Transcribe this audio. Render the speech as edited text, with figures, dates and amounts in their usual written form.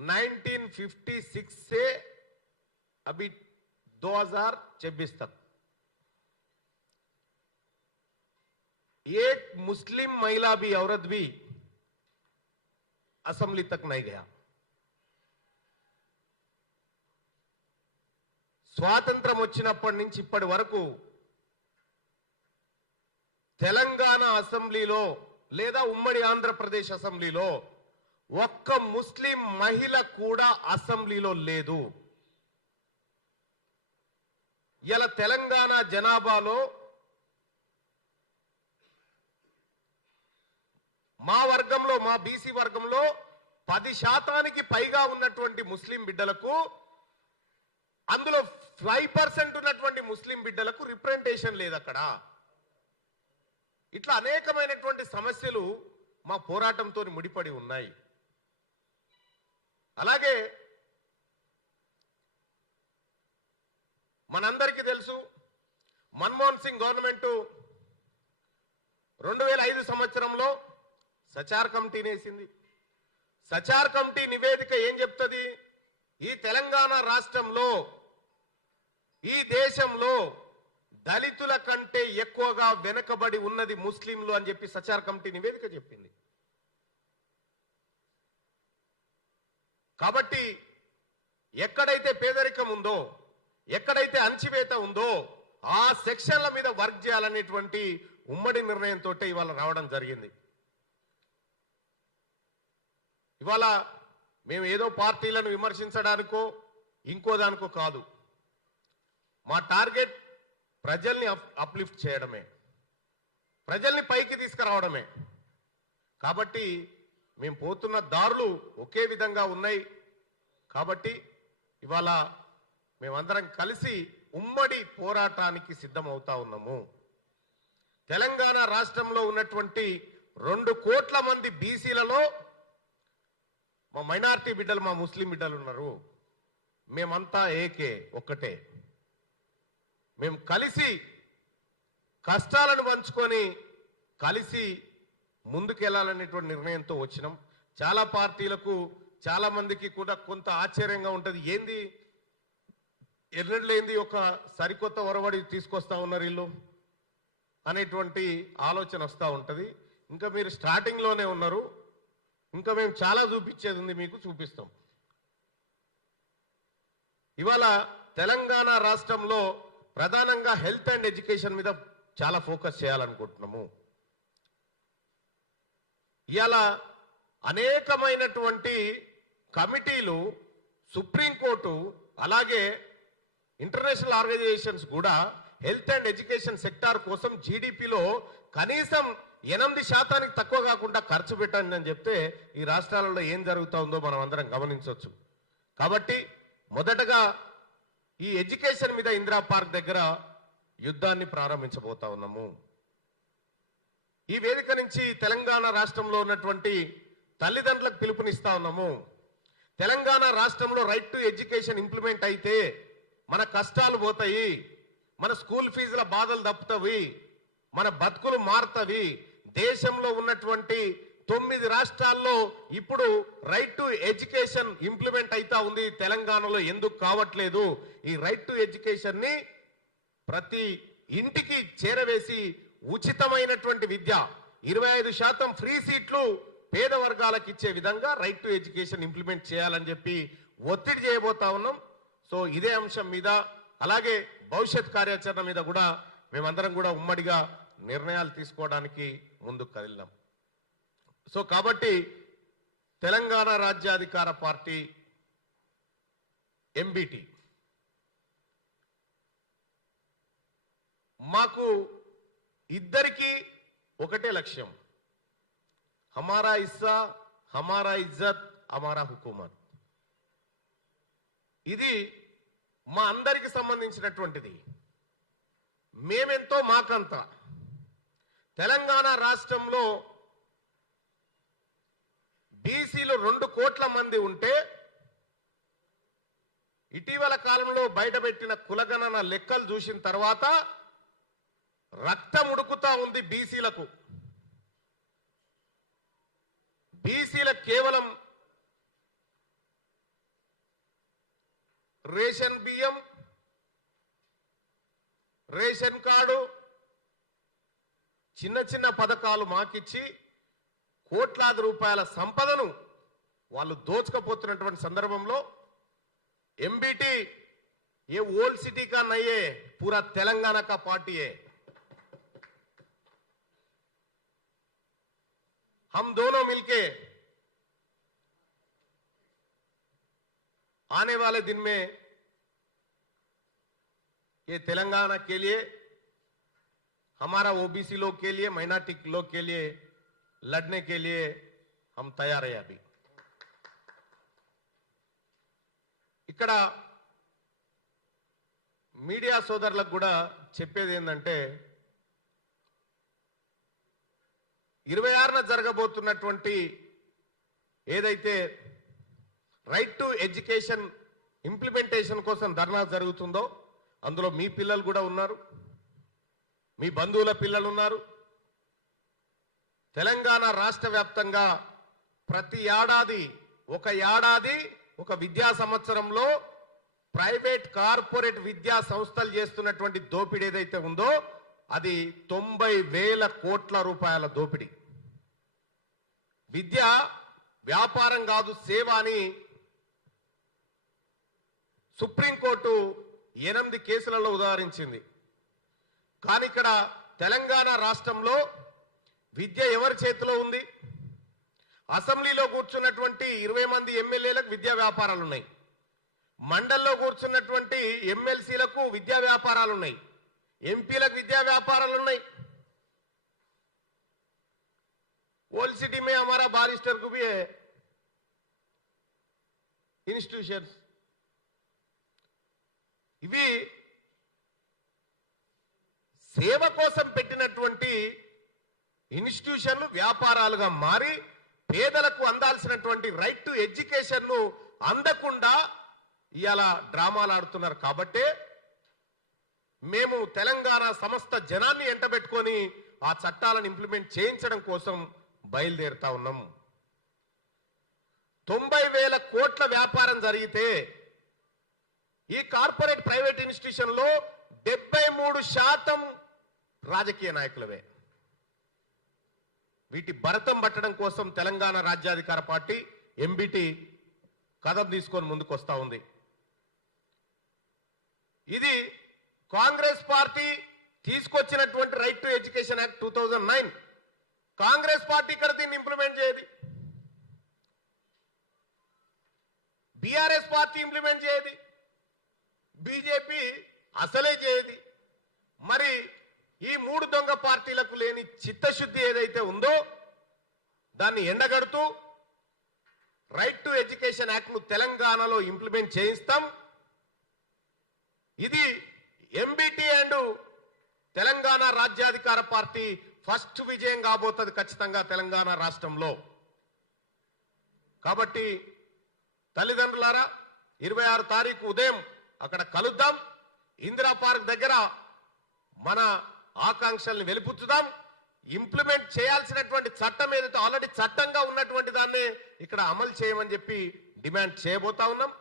1956 से अभी 2026 तक एक मुस्लिम महिला भी, औरत भी असेंबली तक नहीं गया। స్వాతంత్రం వచ్చినప్పటి నుంచి ఇప్పటి వరకు తెలంగాణ అసెంబ్లీలో లేదా ఉమ్మడి ఆంధ్రప్రదేశ్ అసెంబ్లీలో ఒక్క ముస్లిం మహిళ కూడా అసెంబ్లీలో లేదు. ఇలా తెలంగాణ జనాభాలో మా వర్గంలో, మా బీసీ వర్గంలో 10% పైగా ఉన్నటువంటి ముస్లిం బిడ్డలకు, అందులో 5% ఉన్నటువంటి ముస్లిం బిడ్డలకు రిప్రజెంటేషన్ లేదు అక్కడ. ఇట్లా అనేకమైనటువంటి సమస్యలు మా పోరాటంతో ముడిపడి ఉన్నాయి. అలాగే మనందరికీ తెలుసు, మన్మోహన్ సింగ్ గవర్నమెంట్ 2005 సంవత్సరంలో సచార్ కమిటీని వేసింది. సచార్ కమిటీ నివేదిక ఏం చెప్తుంది? ఈ తెలంగాణ రాష్ట్రంలో, ఈ దేశంలో దళితుల కంటే ఎక్కువగా వెనుకబడి ఉన్నది ముస్లింలు అని చెప్పి సచార్ కమిటీ నివేదిక చెప్పింది. కాబట్టి ఎక్కడైతే పేదరికం ఉందో, ఎక్కడైతే అణచివేత ఉందో ఆ సెక్షన్ల మీద వర్క్ చేయాలనేటువంటి ఉమ్మడి నిర్ణయంతో ఇవాళ రావడం జరిగింది. ఇవాళ మేము ఏదో పార్టీలను విమర్శించడానికో ఇంకో దానికో కాదు. మా టార్గెట్ ప్రజల్ని అప్లిఫ్ట్ చేయడమే, ప్రజల్ని పైకి తీసుకురావడమే. కాబట్టి మేము పోతున్న దారులు ఒకే విధంగా ఉన్నాయి. కాబట్టి ఇవాళ మేమందరం కలిసి ఉమ్మడి పోరాటానికి సిద్ధమవుతా ఉన్నాము. తెలంగాణ రాష్ట్రంలో ఉన్నటువంటి 2 కోట్ల మంది బీసీలలో మా మైనారిటీ బిడ్డలు, మా ముస్లిం బిడ్డలు ఉన్నారు. మేమంతా ఒక్కటే. మేము కలిసి కష్టాలను పంచుకొని కలిసి ముందుకెళ్లాలనేటువంటి నిర్ణయంతో వచ్చినాం. చాలా పార్టీలకు, చాలా మందికి కూడా కొంత ఆశ్చర్యంగా ఉంటుంది. ఏంది ఎన్నడలేంది ఒక సరికొత్త ఒరవడి తీసుకొస్తా ఉన్నారు వీళ్ళు అనేటువంటి ఆలోచన వస్తూ ఉంటుంది. ఇంకా మీరు స్టార్టింగ్లోనే ఉన్నారు. ఇంకా మేము చాలా చూపించేది ఉంది, మీకు చూపిస్తాం. ఇవాళ తెలంగాణ రాష్ట్రంలో ప్రధానంగా హెల్త్ అండ్ ఎడ్యుకేషన్ మీద చాలా ఫోకస్ చేయాలనుకుంటున్నాము. ఇవాళ అనేకమైనటువంటి కమిటీలు, సుప్రీంకోర్టు, అలాగే ఇంటర్నేషనల్ ఆర్గనైజేషన్స్ కూడా హెల్త్ అండ్ ఎడ్యుకేషన్ సెక్టార్ కోసం జీడిపిలో కనీసం 8% తక్కువ కాకుండా ఖర్చు పెట్టండి అని చెప్తే ఈ రాష్ట్రాలలో ఏం జరుగుతూ ఉందో మనం అందరం గమనించవచ్చు. కాబట్టి మొదటగా ఈ ఎడ్యుకేషన్ మీద ఇందిరా పార్క్ దగ్గర యుద్ధాన్ని ప్రారంభించబోతా ఉన్నాము. ఈ వేదిక నుంచి తెలంగాణ రాష్ట్రంలో ఉన్నటువంటి తల్లిదండ్రులకు పిలుపునిస్తా ఉన్నాము. తెలంగాణ రాష్ట్రంలో రైట్ టు ఎడ్యుకేషన్ ఇంప్లిమెంట్ అయితే మన కష్టాలు పోతాయి, మన స్కూల్ ఫీజుల బాధలు తప్పుతాయి, మన బతుకులు మారుతాయి. దేశంలో ఉన్నటువంటి 9 రాష్ట్రాల్లో ఇప్పుడు రైట్ టు ఎడ్యుకేషన్ ఇంప్లిమెంట్ అవుతా ఉంది. తెలంగాణలో ఎందుకు కావట్లేదు? ఈ రైట్ టు ఎడ్యుకేషన్ ని ప్రతి ఇంటికి చేరవేసి ఉచితమైనటువంటి విద్య, 25% ఫ్రీ సీట్లు పేద వర్గాలకు ఇచ్చే విధంగా రైట్ టు ఎడ్యుకేషన్ ఇంప్లిమెంట్ చేయాలని చెప్పి ఒత్తిడి చేయబోతా ఉన్నాం. సో ఇదే అంశం మీద, అలాగే భవిష్యత్ కార్యాచరణ మీద కూడా మేమందరం కూడా ఉమ్మడిగా నిర్ణయాలు తీసుకోవడానికి ముందుకు కదిలినాం. సో కాబట్టి తెలంగాణ రాజ్యాధికార పార్టీ ఎంబీటీ మాకు ఇద్దరికి ఒకటే లక్ష్యం, హమారా హిస్సా, హమారా ఇజ్జత్, హమారా హుకూమత్. ఇది మా అందరికి సంబంధించినటువంటిది. మేమెంతో మాకంత. తెలంగాణ రాష్ట్రంలో బీసీలు 2 కోట్ల మంది ఉంటే ఇటీవల కాలంలో బయటపెట్టిన కులగణన లెక్కలు చూసిన తర్వాత రక్తం ఉడుకుతా ఉంది బీసీలకు. బీసీలకు కేవలం రేషన్ బియ్యం, రేషన్ కార్డు, చిన్న చిన్న పథకాలు మాకిచ్చి కోట్లాది రూపాయల సంపదను వాళ్ళు దోచుకపోతున్నటువంటి సందర్భంలో ఎంబీటీ ये ओल्ड सिटी का नहीं है, पूरा तेलंगाना का पार्टी है। हम दोनों मिलके आने वाले दिन में ये तेलंगाना के लिए, हमारा ओबीसी लोग के लिए, माइनॉरिटी लोग के लिए लड़ने के लिए हम तैयार है। अभी ఇక్కడ మీడియా సోదరులకు కూడా చెప్పేది ఏంటంటే 26న జరగబోతున్నటువంటి ఏదైతే రైట్ టు ఎడ్యుకేషన్ ఇంప్లిమెంటేషన్ కోసం ధర్నా జరుగుతుందో అందులో మీ పిల్లలు కూడా ఉన్నారు, మీ బంధువుల పిల్లలు ఉన్నారు। తెలంగాణ రాష్ట్ర వ్యాప్తంగా ప్రతి ఏడాది ఒక విద్యా సంవత్సరంలో ప్రైవేట్ కార్పొరేట్ విద్యా సంస్థలు చేస్తున్నటువంటి దోపిడీ ఏదైతే ఉందో అది 90,000 కోట్ల రూపాయల దోపిడీ। విద్య వ్యాపారం కాదు, సేవ అని సుప్రీంకోర్టు 8 కేసులలో ఉదాహరించింది। కానీ ఇక్కడ తెలంగాణ రాష్ట్రంలో విద్య ఎవరి చేతిలో ఉంది? అసెంబ్లీలో కూర్చున్నటువంటి 20 మంది ఎమ్మెల్యేలకు విద్యా వ్యాపారాలు ఉన్నాయి, మండల్లో కూర్చున్నటువంటి ఎమ్మెల్సీలకు విద్యా వ్యాపారాలు ఉన్నాయి, ఎంపీలకు విద్యా వ్యాపారాలు ఉన్నాయి। ओल्ड सिटी में हमारा बारिस्टर को भी है इंस्टीट्यूशंस। ఇవి సేవ కోసం పెట్టినటువంటి ఇన్స్టిట్యూషన్లు వ్యాపారాలుగా మారి పేదలకు అందాల్సినటువంటి రైట్ టు ఎడ్యుకేషన్ ను అందకుండా ఇయాల డ్రామాలు ఆడుతున్నారు। కాబట్టే మేము తెలంగాణ సమస్త జనాన్ని ఎంటబెట్టుకొని ఆ చట్టాలను ఇంప్లిమెంట్ చేయించడం కోసం బయలుదేరుతా ఉన్నాం। 90,000 కోట్ల వ్యాపారం జరిగితే ఈ కార్పొరేట్ ప్రైవేట్ ఇన్స్టిట్యూషన్ లో 73% రాజకీయ నాయకులవే। వీటి భరతం పట్టడం కోసం తెలంగాణ రాజ్యాధికార పార్టీ ఎంబీటీ కదం తీసుకొని ముందుకు వస్తా ఉంది। ఇది కాంగ్రెస్ పార్టీ తీసుకొచ్చినటువంటి right to education act 2009 Congress party ఇక్కడ దీన్ని ఇంప్లిమెంట్ చేయదు, బీఆర్ఎస్ పార్టీ ఇంప్లిమెంట్ చేయదు, బీజేపీ అసలే చేయదు। మరి ఈ 3 దొంగ పార్టీలకు లేని చిత్తశుద్ధి ఏదైతే ఉందో దాన్ని ఎండగడుతూ రైట్ టు ఎడ్యుకేషన్ యాక్ట్ ను తెలంగాణలో ఇంప్లిమెంట్ చేయిస్తాం। ఇది ఎంబీటీ అండ్ తెలంగాణ రాజ్యాధికార పార్టీ ఫస్ట్ విజయం కాబోతుంది ఖచ్చితంగా తెలంగాణ రాష్ట్రంలో। కాబట్టి తల్లిదండ్రులారా 26 తారీఖు ఉదయం అక్కడ కలుద్దాం, ఇందిరా పార్క్ దగ్గర మన ఆకాంక్షల్ని వెలిపుచ్చుదాం। ఇంప్లిమెంట్ చేయాల్సినటువంటి చట్టం ఏదైతే ఆల్రెడీ చట్టంగా ఉన్నటువంటి దాన్ని ఇక్కడ అమలు చేయమని చెప్పి డిమాండ్ చేయబోతా ఉన్నాం।